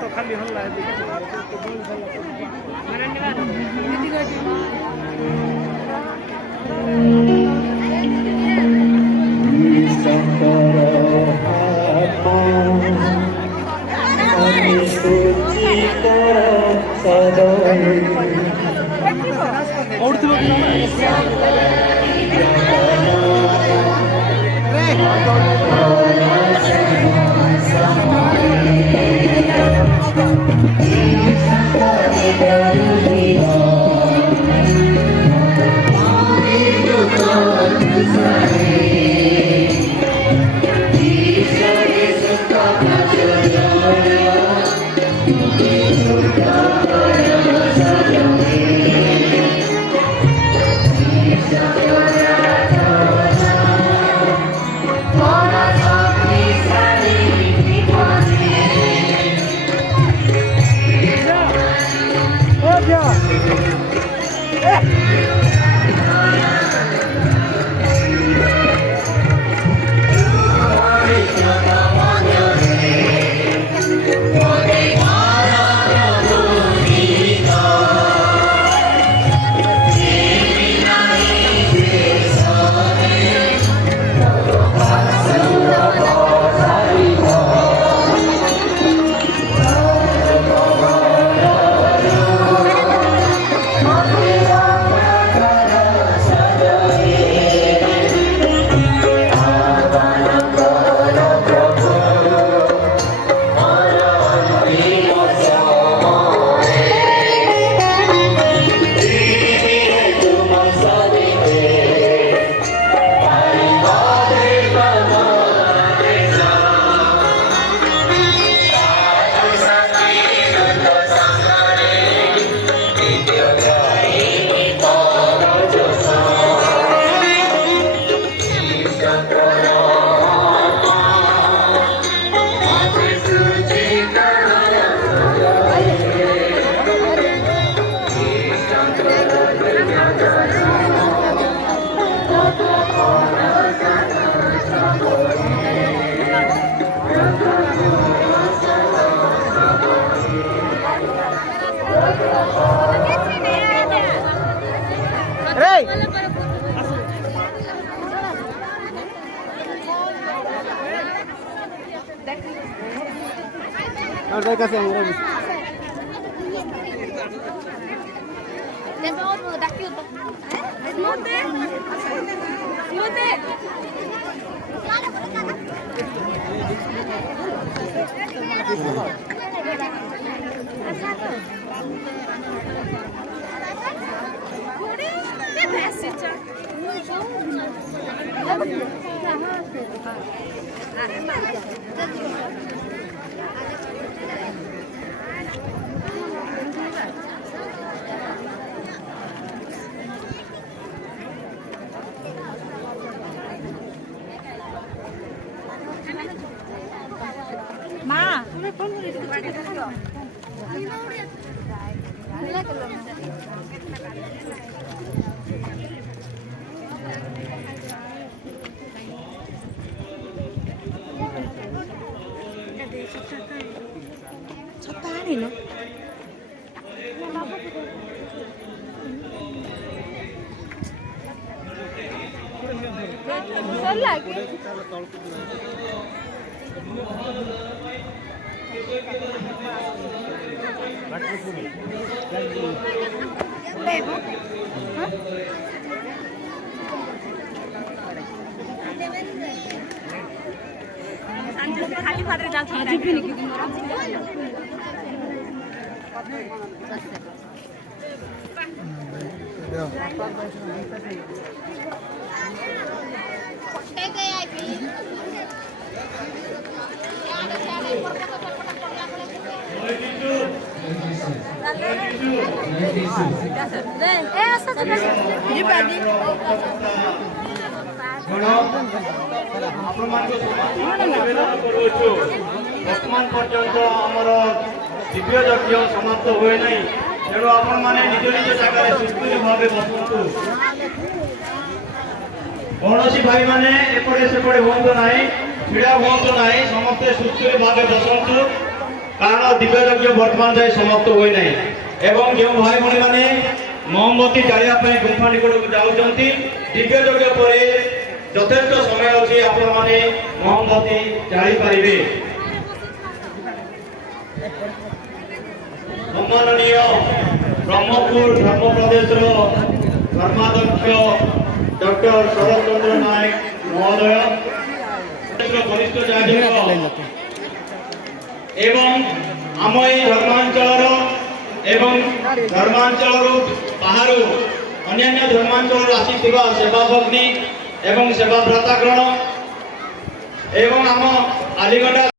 तो खाली हल्ला है खाली फादर डाल बर्तमान पर्यंत आमर दिव्य यज्ञ समाप्त हुए नहीं तेणु आपण मैंने निज निज जगह सुस्थिर भाव बसतु कौन भाई मैंने एपटे सेपटे हूँ ना भिड़ा हूँ ना समस्ते सुस्थिर भाव बसतु कारण दिव्य यज्ञ बर्तमान जाए समाप्त हुए नहीं एवं जो भाई भाई मैंने मोमबत्ती जावाई गुंफा निकट को जाऊँगी दिव्य यज्ञ पर यथेष्ट समय अच्छी आपण मैंने मोमबत्ती जाई पारे सम्माननीय ब्रह्मपुर धर्म प्रदेश धर्माध्यक्ष डॉक्टर शरद चंद्र नायक महोदय वरिष्ठ एवं आम धर्मांचल एवं धर्मांचल बाहर अन्य धर्मांचल आसी सेवा भग्नी एवं सेवा भ्रातागण एवं आम आलिगढ़